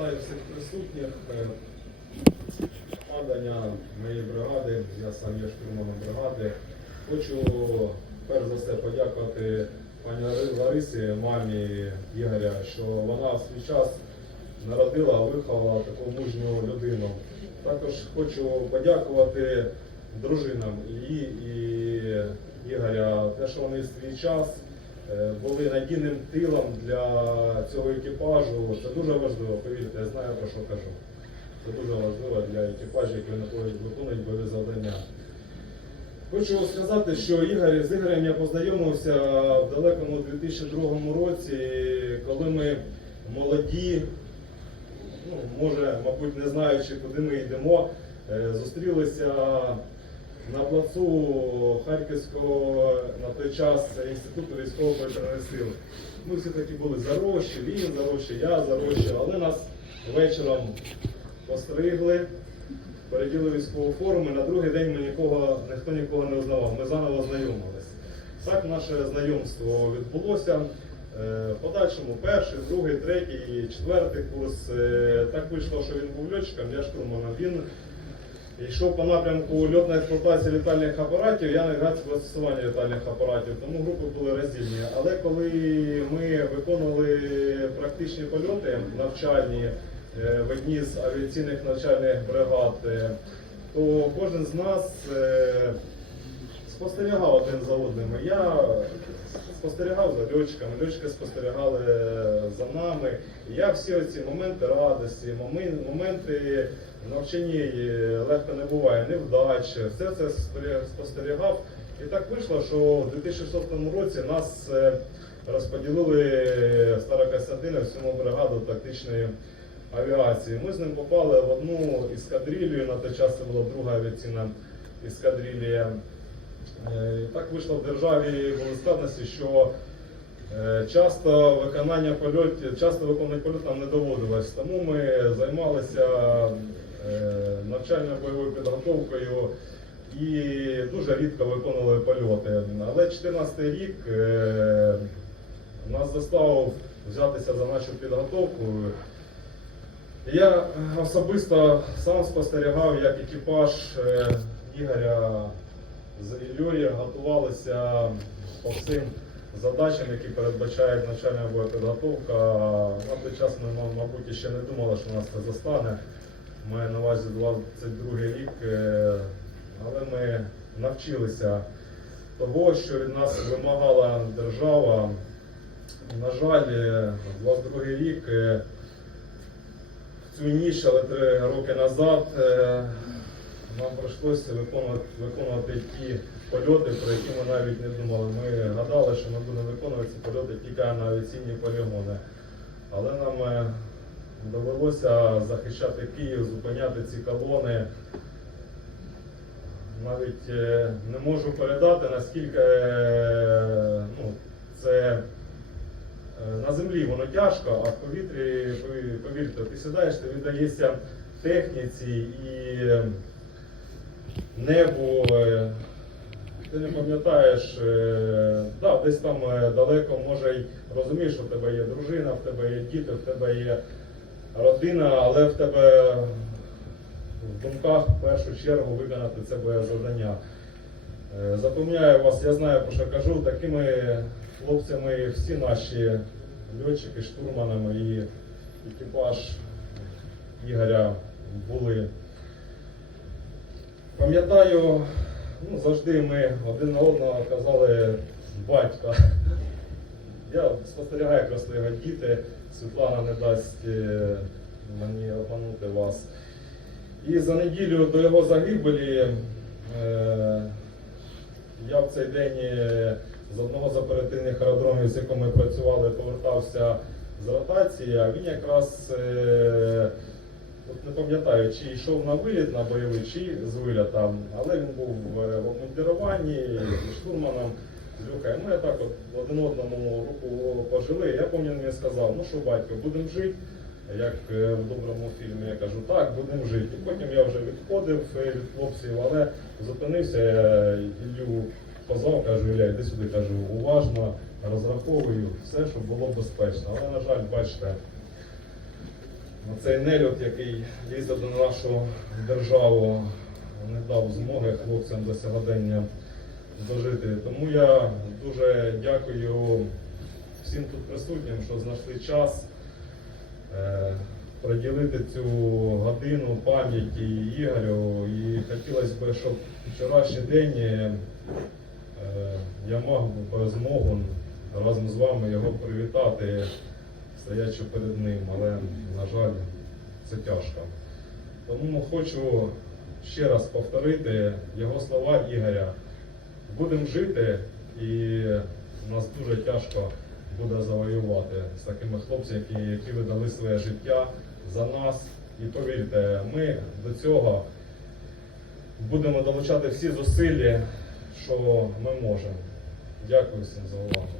Вітаю всіх присутніх. Е, Падання моєї бригади, я сам є штурманом бригади. Хочу перш за все подякувати пані Ларисі, мамі Ігоря, що вона в свій час народила, виховала таку мужню людину. Також хочу подякувати дружинам і, і Ігоря, те, що вони в свій час були надійним тилом для цього екіпажу. Це дуже важливо, повірте, я знаю про що кажу. Це дуже важливо для екіпажів, які виконують бойові завдання. Хочу сказати, що Ігор, з Ігорем я познайомився в далекому 2002 році, коли ми молоді, ну, може, мабуть, не знаючи, куди ми йдемо, е, зустрілися на плацу Харківського на той час інституту військово-повітряних сил. Ми всі такі були зарощі, він зарощі, я зарощі, але нас вечором постригли, переділи військову форму. і На другий день ми нікого, ніхто нікого не узнавав. Ми заново знайомились. Так наше знайомство відбулося. Е, подальшому перший, другий, третій, четвертий курс. Е, Так вийшло, що він був льотчиком, я штурманом. Він йшов по напрямку льотної експлуатації літальних апаратів, я навігацію застосування літальних апаратів, тому групи були роздільні. Але коли ми виконували практичні польоти навчальні е, в одній з авіаційних навчальних бригад, е, то кожен з нас е, спостерігав один за одним. Я спостерігав за льотчиками, льотчики спостерігали за нами. Я всі оці моменти радості, момен- моменти в навчанні е, легко не буває, невдачі, все це спостеріг- спостерігав. І так вийшло, що в 2006 році нас е, розподілили Старокостянтина всьому бригаду тактичної авіації. Ми з ним попали в одну ескадрилью, на той час це була друга авіаційна ескадрилія. Е, Так вийшло в державі складності, що е, часто виконання польотів, часто виконувати польот нам не доводилось. Тому ми займалися е, навчально-бойовою підготовкою і дуже рідко виконували польоти. Але 2014 рік нас заставив взятися за нашу підготовку. Я особисто сам спостерігав, як екіпаж Ігоря з Іллею готувалися по всім задачам, які передбачають навчальна боєпідготовка. На той час ми, мабуть, ще не думали, що нас це застане. Маю на увазі 22 рік, е, але ми навчилися того, що від нас вимагала держава. На жаль, е, 22 рік. е, цю ніч, але три роки назад е, нам прийшлося виконувати, виконувати ті польоти, про які ми навіть не думали. Ми гадали, що ми будемо виконувати ці польоти тільки на авіаційні полігони. Але нам е, довелося захищати Київ, зупиняти ці колони. Навіть е, не можу передати, наскільки е, ну, це на землі воно тяжко, а в повітрі, пові- повірте, ти сідаєш, ти віддаєшся техніці і небу. е, Ти не пам'ятаєш, е, да, десь там е, далеко, може, й розумієш, що в тебе є дружина, в тебе є діти, в тебе є родина, але в тебе в думках в першу чергу виконати це завдання. Запевняю вас, я знаю, про що кажу, такими хлопцями всі наші льотчики, штурманами і екіпаж Ігоря були. Пам'ятаю, ну, завжди ми один на одного казали батька. Я спостерігаю, росли його діти, Світлана не дасть е, мені обманути вас. І за неділю до його загибелі е, я в цей день е, з одного з оперативних аеродромів, з яким ми працювали, повертався з ротації, а він якраз не пам'ятаю, чи йшов на виліт на бойовий, чи з вилітом, але він був в в обмундируванні штурманом з люка. Ми так от один одному руку пожили. Я пам'ятаю, він сказав, ну що, батько, будемо жити. Як е, в доброму фільмі я кажу, так, будемо жити. І потім я вже відходив е, від хлопців, але зупинився, я Іллю позвав, кажу, Ілля, йди сюди, кажу, уважно, розраховую все, щоб було безпечно. Але, на жаль, бачите, цей нелюд, який лізе до нашу державу, не дав змоги хлопцям до сьогодення дожити. Тому я дуже дякую всім тут присутнім, що знайшли час е, приділити цю годину пам'яті Ігорю. І хотілося б, щоб вчорашній день е, я мав би змогу разом з вами його привітати, стоячи перед ним, але, на жаль, це тяжко. Тому хочу ще раз повторити його слова Ігоря. Будемо жити і нас дуже тяжко буде завоювати з такими хлопцями, які, видали своє життя за нас. І повірте, ми до цього будемо долучати всі зусилля, що ми можемо. Дякую всім за увагу.